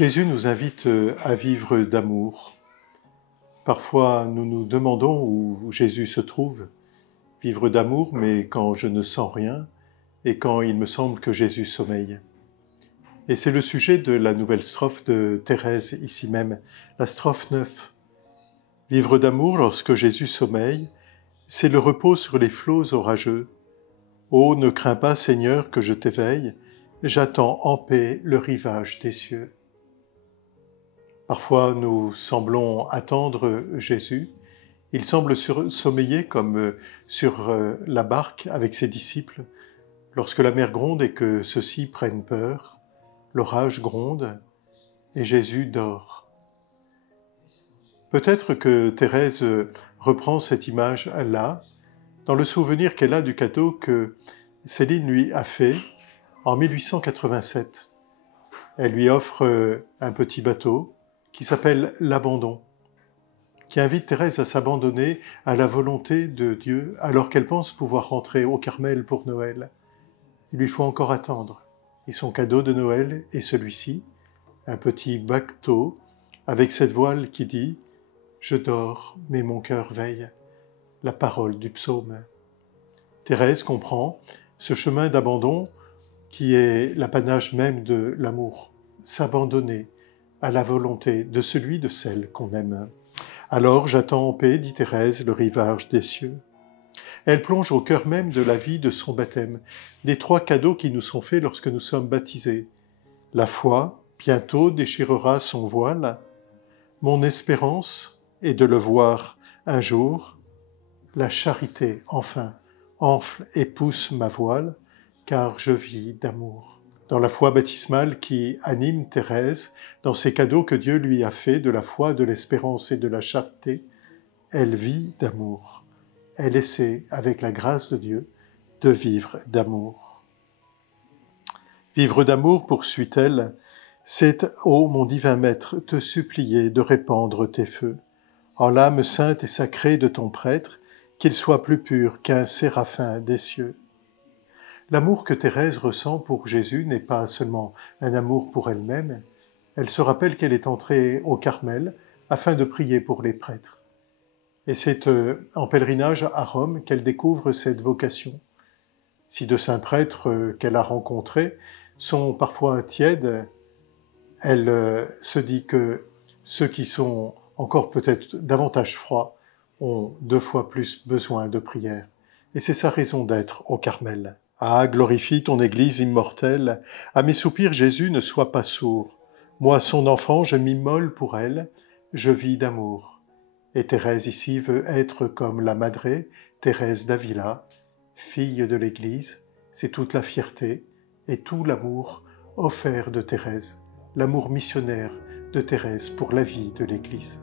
Jésus nous invite à vivre d'amour. Parfois, nous nous demandons où Jésus se trouve. Vivre d'amour, mais quand je ne sens rien et quand il me semble que Jésus sommeille. Et c'est le sujet de la nouvelle strophe de Thérèse, ici même, la strophe 9. Vivre d'amour lorsque Jésus sommeille, c'est le repos sur les flots orageux. Oh, ne crains pas, Seigneur, que je t'éveille, j'attends en paix le rivage des cieux. Parfois, nous semblons attendre Jésus. Il semble sommeiller comme sur la barque avec ses disciples. Lorsque la mer gronde et que ceux-ci prennent peur, l'orage gronde et Jésus dort. Peut-être que Thérèse reprend cette image-là dans le souvenir qu'elle a du cadeau que Céline lui a fait en 1887. Elle lui offre un petit bateau qui s'appelle l'Abandon, qui invite Thérèse à s'abandonner à la volonté de Dieu alors qu'elle pense pouvoir rentrer au Carmel pour Noël. Il lui faut encore attendre. Et son cadeau de Noël est celui-ci, un petit bateau avec cette voile qui dit « Je dors, mais mon cœur veille », la parole du psaume. Thérèse comprend ce chemin d'abandon qui est l'apanage même de l'amour, s'abandonner à la volonté de celui de celle qu'on aime. Alors j'attends en paix, dit Thérèse, le rivage des cieux. Elle plonge au cœur même de la vie de son baptême, des 3 cadeaux qui nous sont faits lorsque nous sommes baptisés. La foi, bientôt, déchirera son voile. Mon espérance est de le voir un jour. La charité, enfin, enfle et pousse ma voile, car je vis d'amour. Dans la foi baptismale qui anime Thérèse, dans ces cadeaux que Dieu lui a faits de la foi, de l'espérance et de la charité, elle vit d'amour. Elle essaie, avec la grâce de Dieu, de vivre d'amour. Vivre d'amour, poursuit-elle, c'est, ô mon divin Maître, te supplier de répandre tes feux, en l'âme sainte et sacrée de ton prêtre, qu'il soit plus pur qu'un séraphin des cieux. L'amour que Thérèse ressent pour Jésus n'est pas seulement un amour pour elle-même, elle se rappelle qu'elle est entrée au Carmel afin de prier pour les prêtres. Et c'est en pèlerinage à Rome qu'elle découvre cette vocation. Si de saints prêtres qu'elle a rencontrés sont parfois tièdes, elle se dit que ceux qui sont encore peut-être davantage froids ont 2 fois plus besoin de prière. Et c'est sa raison d'être au Carmel. Ah, glorifie ton Église immortelle. À mes soupirs, Jésus, ne sois pas sourd. Moi, son enfant, je m'immole pour elle. Je vis d'amour. Et Thérèse ici veut être comme la Madre Thérèse d'Avila, fille de l'Église. C'est toute la fierté et tout l'amour offert de Thérèse, l'amour missionnaire de Thérèse pour la vie de l'Église.